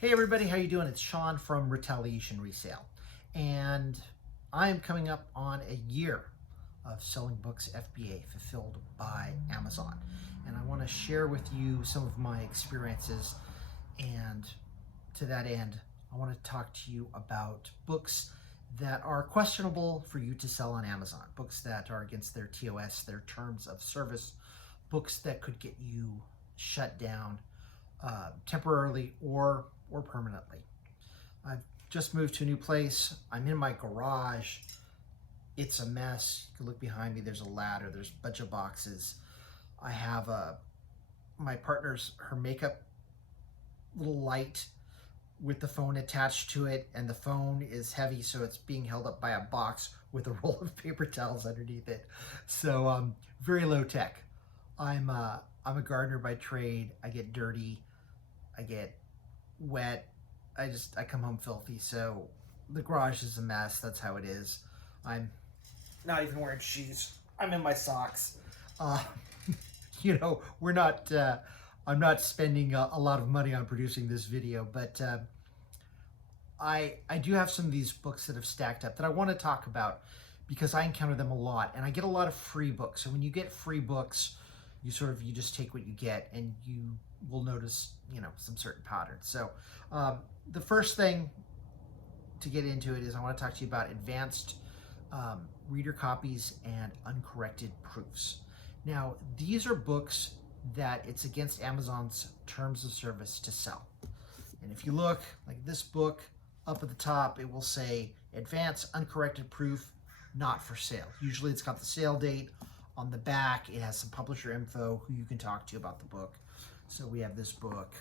Hey everybody, how you doing? It's Sean from Retaliation Resale, and I am coming up on a year of selling books FBA fulfilled by Amazon, and I want to share with you some of my experiences. And to that end, I want to talk to you about books that are questionable for you to sell on Amazon, books that are against their TOS, their terms of service, books that could get you shut down temporarily or permanently. I've just moved to a new place. I'm in my garage. It's a mess. You can look behind me. There's a ladder. There's a bunch of boxes. I have my partner's, her makeup little light with the phone attached to it, and the phone is heavy, so it's being held up by a box with a roll of paper towels underneath it. So very low tech. I'm a gardener by trade. I get dirty. I get wet. I come home filthy. So the garage is a mess. That's how it is. I'm not even wearing shoes. I'm in my socks. Uh, we're not. I'm not spending a lot of money on producing this video, but I do have some of these books that have stacked up that I want to talk about because I encounter them a lot, and I get a lot of free books. So when you get free books, you just take what you get, and you will notice some certain patterns. So the first thing to get into it is I want to talk to you about advanced reader copies and uncorrected proofs. Now, these are books that it's against Amazon's terms of service to sell. And if you look, like this book up at the top, it will say advanced uncorrected proof, not for sale. Usually it's got the sale date. On the back, it has some publisher info, who you can talk to about the book. So we have this book.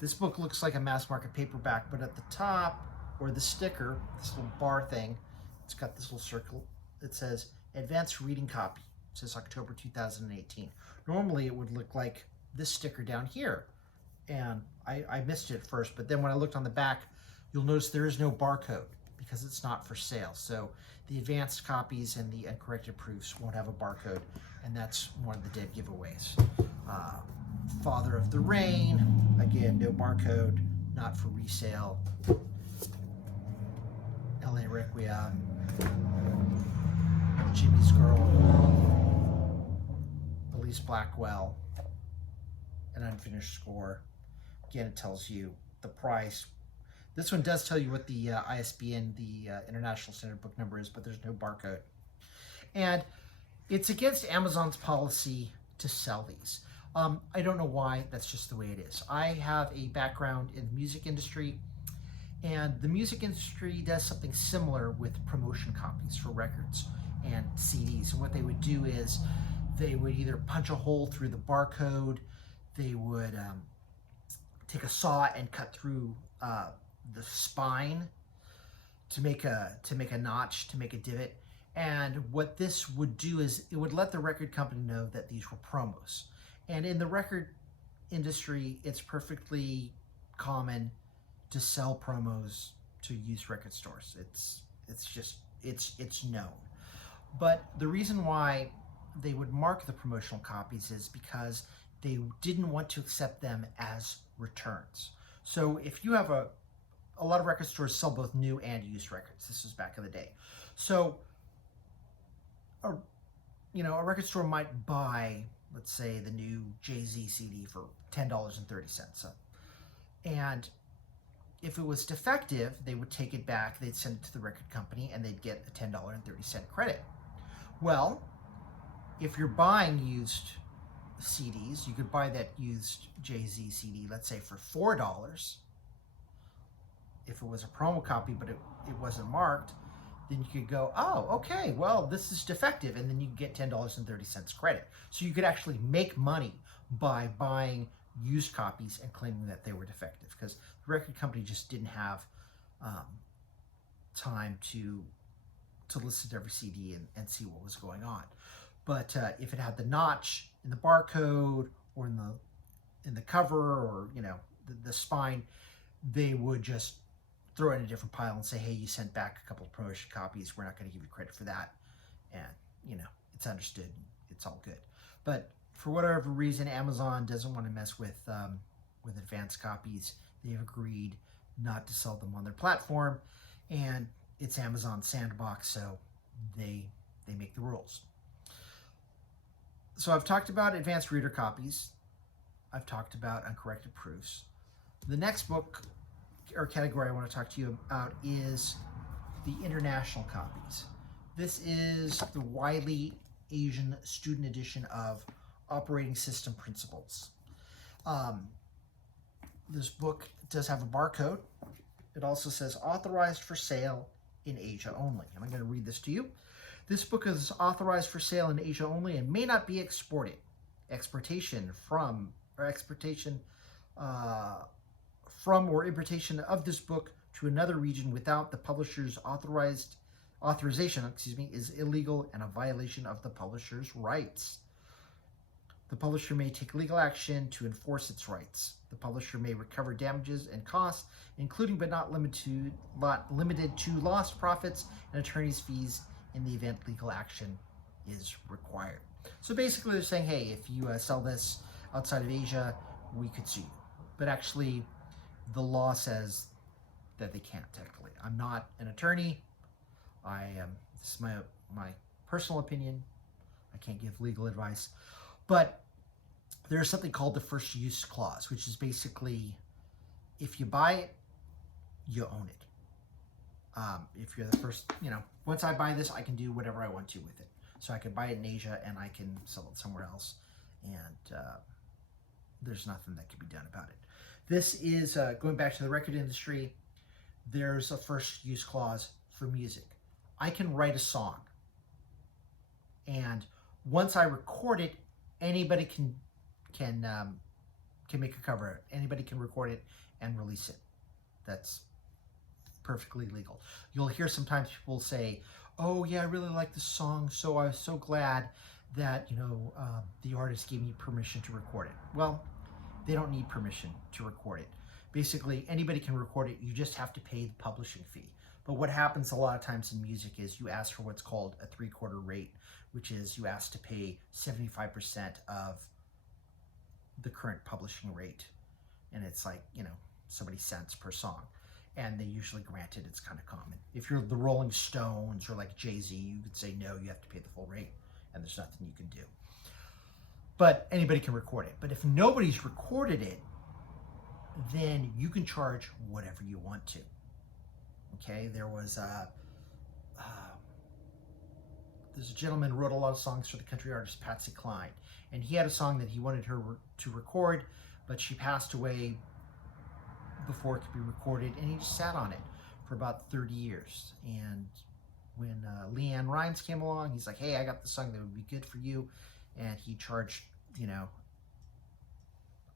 This book looks like a mass market paperback, but at the top, or the sticker, this little bar thing, it's got this little circle. It says advanced reading copy. It says October 2018. Normally it would look like this sticker down here. And I missed it at first, but then when I looked on the back, you'll notice there is no barcode because it's not for sale. So the advanced copies and the uncorrected proofs won't have a barcode, and that's one of the dead giveaways. Father of the Rain, again, no barcode, not for resale. LA Requiem, Jimmy's Girl, Elise Blackwell, an unfinished score. Again, it tells you the price. This one does tell you what the ISBN, the International Standard Book Number is, but there's no barcode. And it's against Amazon's policy to sell these. I don't know why, that's just the way it is. I have a background in the music industry, and the music industry does something similar with promotion copies for records and CDs. And what they would do is they would either punch a hole through the barcode, they would take a saw and cut through the spine to make a notch, to make a divot. And what this would do is it would let the record company know that these were promos. And in the record industry, it's perfectly common to sell promos to used record stores. It's known. But the reason why they would mark the promotional copies is because they didn't want to accept them as returns. So if you have a lot of record stores sell both new and used records. This was back in the day. So a record store might buy, let's say, the new Jay-Z CD for $10.30. And if it was defective, they would take it back, they'd send it to the record company, and they'd get a $10.30 credit. Well, if you're buying used CDs, you could buy that used Jay-Z CD, let's say, for $4. If it was a promo copy, but it wasn't marked, then you could go, oh, okay, well, this is defective, and then you get $10.30 credit. So you could actually make money by buying used copies and claiming that they were defective, because the record company just didn't have time to listen to every CD and see what was going on. But if it had the notch in the barcode or in the cover, or the spine, they would just throw it in a different pile and say, hey, you sent back a couple of promotion copies, we're not going to give you credit for that. And it's understood, it's all good. But for whatever reason, Amazon doesn't want to mess with advanced copies they've agreed not to sell them on their platform, and it's Amazon sandbox, so they make the rules. So I've talked about advanced reader copies. I've talked about uncorrected proofs. The next book or category I want to talk to you about is the international copies. This is the Wiley Asian Student Edition of Operating System Principles. This book does have a barcode. It also says authorized for sale in Asia only. And I'm going to read this to you. This book is authorized for sale in Asia only and may not be exported. Exportation from or importation of this book to another region without the publisher's authorization is illegal and a violation of the publisher's rights. The publisher may take legal action to enforce its rights. The publisher may recover damages and costs, including but not limited to lost profits and attorney's fees in the event legal action is required. So basically they're saying, hey, if you sell this outside of Asia, we could sue you. But actually, the law says that they can't technically. I'm not an attorney. This is my personal opinion. I can't give legal advice. But there's something called the first use clause, which is basically if you buy it, you own it. If you're the first, once I buy this, I can do whatever I want to with it. So I can buy it in Asia and I can sell it somewhere else. And there's nothing that can be done about it. This is, going back to the record industry, there's a first use clause for music. I can write a song. And once I record it, anybody can make a cover. Anybody can record it and release it. That's perfectly legal. You'll hear sometimes people say, oh yeah, I really like this song, so I was so glad that the artist gave me permission to record it. Well, they don't need permission to record it. Basically, anybody can record it. You just have to pay the publishing fee. But what happens a lot of times in music is you ask for what's called a 3/4 rate, which is you ask to pay 75% of the current publishing rate. And it's like, so many cents per song. And they usually grant it. It's kind of common. If you're the Rolling Stones or like Jay-Z, you could say, no, you have to pay the full rate. And there's nothing you can do. But anybody can record it. But if nobody's recorded it, then you can charge whatever you want to. Okay, there's a gentleman who wrote a lot of songs for the country artist Patsy Cline, and he had a song that he wanted her to record, but she passed away before it could be recorded, and he just sat on it for about 30 years. And when Leanne Rimes came along, he's like, hey, I got the song that would be good for you, and he charged,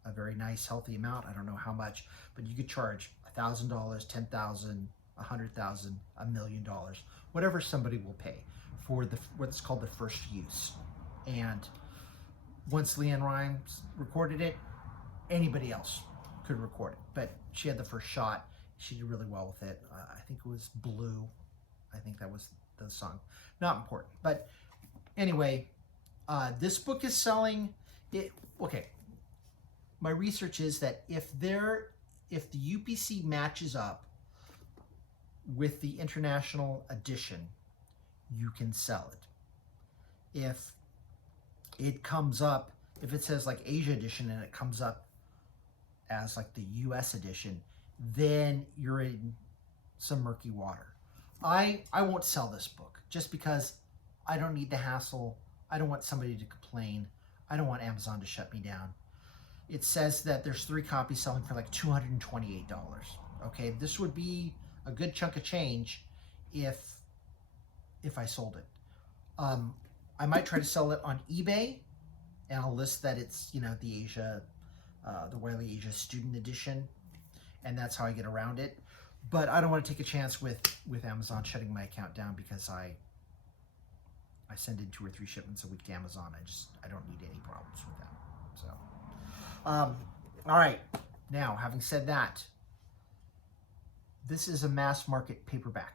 a very nice, healthy amount. I don't know how much, but you could charge $1,000, $10,000, $100,000, $1 million, whatever somebody will pay for what's called the first use. And once Leanne Rimes recorded it, anybody else could record it. But she had the first shot. She did really well with it. I think it was Blue. I think that was the song. Not important. But anyway, this book is selling it. Okay. My research is that if the UPC matches up with the international edition, you can sell it. If it comes up, if it says like Asia edition and it comes up as like the US edition, then you're in some murky water. I won't sell this book just because I don't need the hassle. I don't want somebody to complain. I don't want Amazon to shut me down. It says that there's 3 copies selling for like $228. Okay, this would be a good chunk of change if I sold it. I might try to sell it on eBay, and I'll list that it's the Asia, the Wiley Asia Student Edition, and that's how I get around it. But I don't want to take a chance with Amazon shutting my account down because I send in 2 or 3 shipments a week to Amazon. I don't need any problems with them. So, all right. Now, having said that, this is a mass market paperback.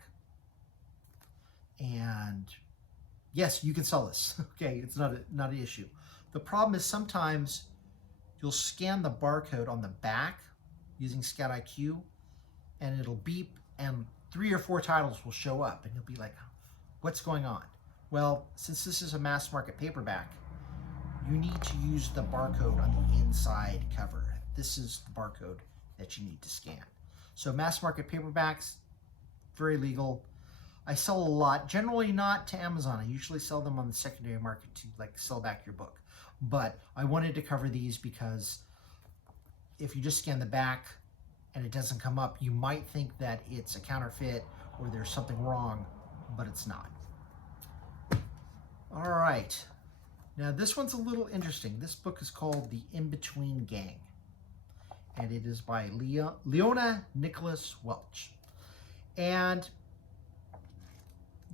And yes, you can sell this. Okay, it's not an issue. The problem is sometimes you'll scan the barcode on the back. using Scout IQ, and it'll beep, and 3 or 4 titles will show up, and you'll be like, what's going on? Well, since this is a mass market paperback, you need to use the barcode on the inside cover. This is the barcode that you need to scan. So mass market paperbacks, very legal. I sell a lot, generally not to Amazon. I usually sell them on the secondary market to like sell back your book. But I wanted to cover these because if you just scan the back and it doesn't come up, you might think that it's a counterfeit or there's something wrong, but it's not. All right. Now this one's a little interesting. This book is called The In-Between Gang, and it is by Leona Nicholas Welch. And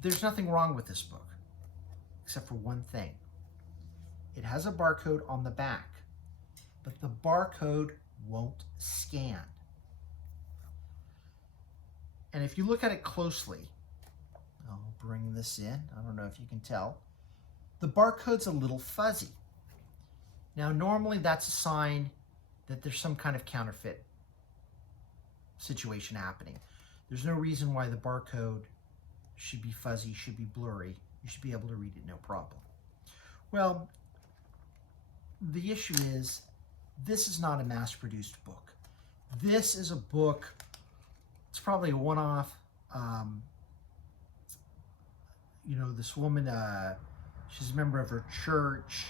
there's nothing wrong with this book, except for one thing. It has a barcode on the back, but the barcode won't scan. And if you look at it closely, I'll bring this in. I don't know if you can tell. The barcode's a little fuzzy. Now, normally that's a sign that there's some kind of counterfeit situation happening. There's no reason why the barcode should be fuzzy, should be blurry. You should be able to read it no problem. Well, the issue is, this is not a mass-produced book. This is a book, it's probably a one-off. This woman, she's a member of her church,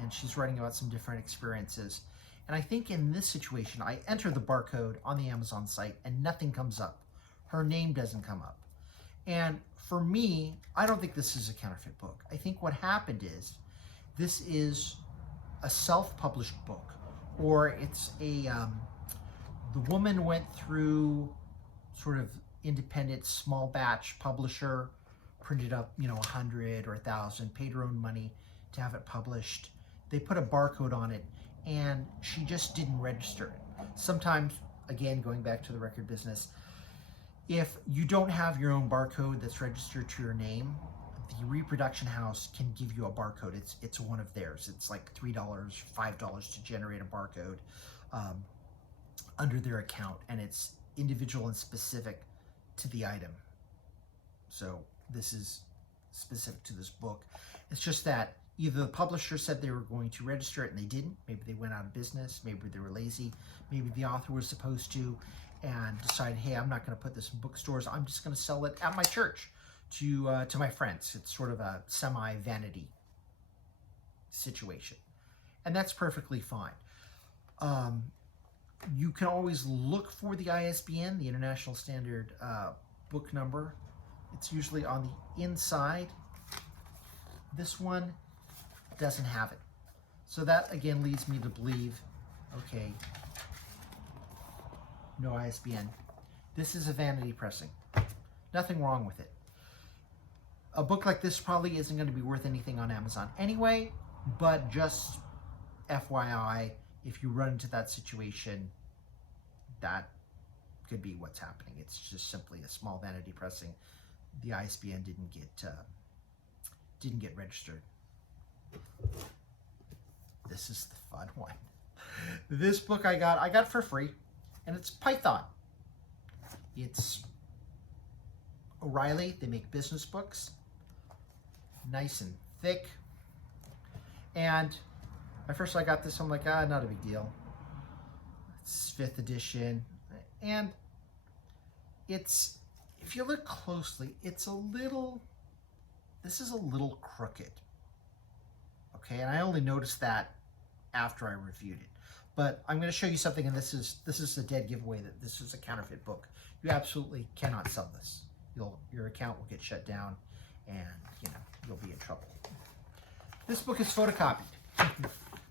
and she's writing about some different experiences. And I think in this situation, I enter the barcode on the Amazon site and nothing comes up. Her name doesn't come up. And for me, I don't think this is a counterfeit book. I think what happened is, this is a self-published book, or it's a, the woman went through sort of independent small batch publisher, printed up, 100 or 1,000, paid her own money to have it published. They put a barcode on it, and she just didn't register it. Sometimes, again, going back to the record business, if you don't have your own barcode that's registered to your name, the reproduction house can give you a barcode. It's one of theirs. It's like $3, $5 to generate a barcode under their account, and it's individual and specific to the item. So this is specific to this book. It's just that either the publisher said they were going to register it and they didn't. Maybe they went out of business. Maybe they were lazy. Maybe the author was supposed to and decided, hey, I'm not going to put this in bookstores. I'm just going to sell it at my church to my friends. It's sort of a semi-vanity situation. And that's perfectly fine. You can always look for the ISBN, the International Standard Book Number. It's usually on the inside. This one doesn't have it. So that, again, leads me to believe, okay, no ISBN. This is a vanity pressing. Nothing wrong with it. A book like this probably isn't going to be worth anything on Amazon anyway, but just FYI, if you run into that situation, that could be what's happening. It's just simply a small vanity pressing. The ISBN didn't get registered. This is the fun one. This book I got for free, and it's Python. It's O'Reilly. They make business books, nice and thick. And at first I got this, I'm like, not a big deal. It's 5th edition, and it's, if you look closely, this is a little crooked. Okay, and I only noticed that after I reviewed it. But I'm going to show you something, and this is a dead giveaway that this is a counterfeit book. You absolutely cannot sell this. Your account will get shut down, and you'll be in trouble. This book is photocopied.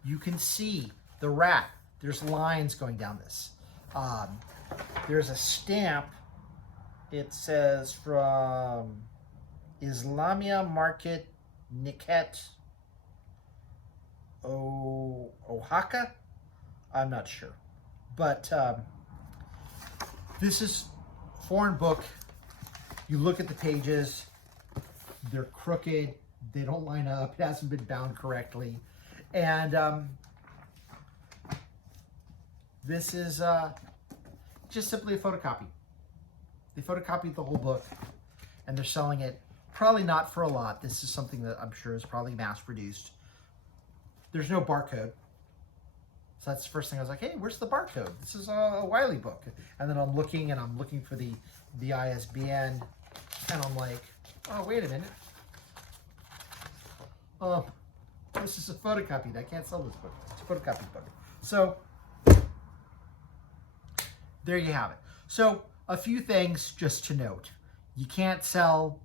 You can see the rat. There's lines going down this. There's a stamp. It says from Islamia Market, Niket, Oaxaca. I'm not sure. But this is a foreign book. You look at the pages. They're crooked. They don't line up. It hasn't been bound correctly. And this is just simply a photocopy. They photocopied the whole book, and they're selling it probably not for a lot. This is something that I'm sure is probably mass-produced. There's no barcode. So that's the first thing I was like, hey, where's the barcode? This is a Wiley book. And then I'm looking for the ISBN, and I'm like, oh, wait a minute. This is a photocopy. I can't sell this book. It's a photocopied book. So there you have it. So a few things just to note. You can't sell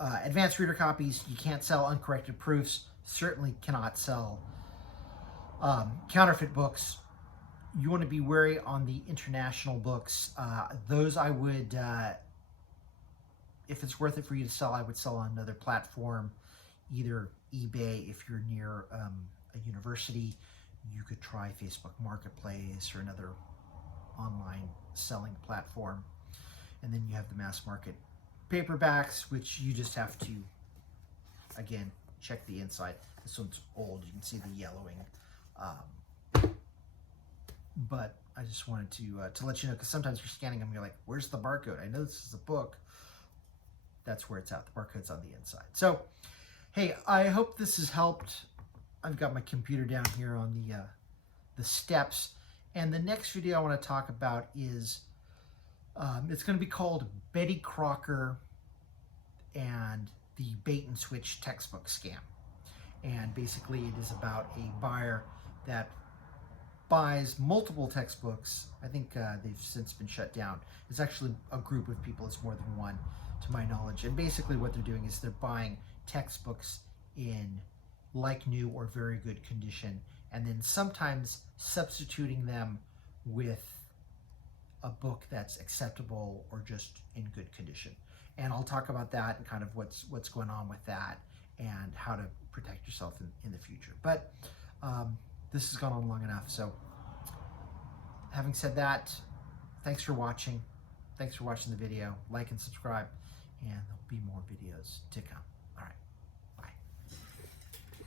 advanced reader copies. You can't sell uncorrected proofs. Certainly cannot sell counterfeit books. You want to be wary on the international books. Those I would, if it's worth it for you to sell, I would sell on another platform, either eBay if you're near a university. You could try Facebook Marketplace or another online selling platform. And then you have the mass market paperbacks, which you just have to, again, check the inside. This one's old. You can see the yellowing. But I just wanted to let you know, because sometimes you're scanning them and you're like, where's the barcode? I know this is a book. That's where it's at. The barcode's on the inside. So, hey, I hope this has helped. I've got my computer down here on the steps. And the next video I want to talk about is, it's going to be called Betty Crocker and the Bait and Switch textbook scam. And basically it is about a buyer that buys multiple textbooks. I think they've since been shut down. It's actually a group of people. It's more than one, to my knowledge. And basically what they're doing is they're buying textbooks in like new or very good condition, and then sometimes substituting them with a book that's acceptable or just in good condition. And I'll talk about that and kind of what's going on with that and how to protect yourself in the future. But this has gone on long enough. So having said that, thanks for watching. Thanks for watching the video. Like and subscribe, and there'll be more videos to come.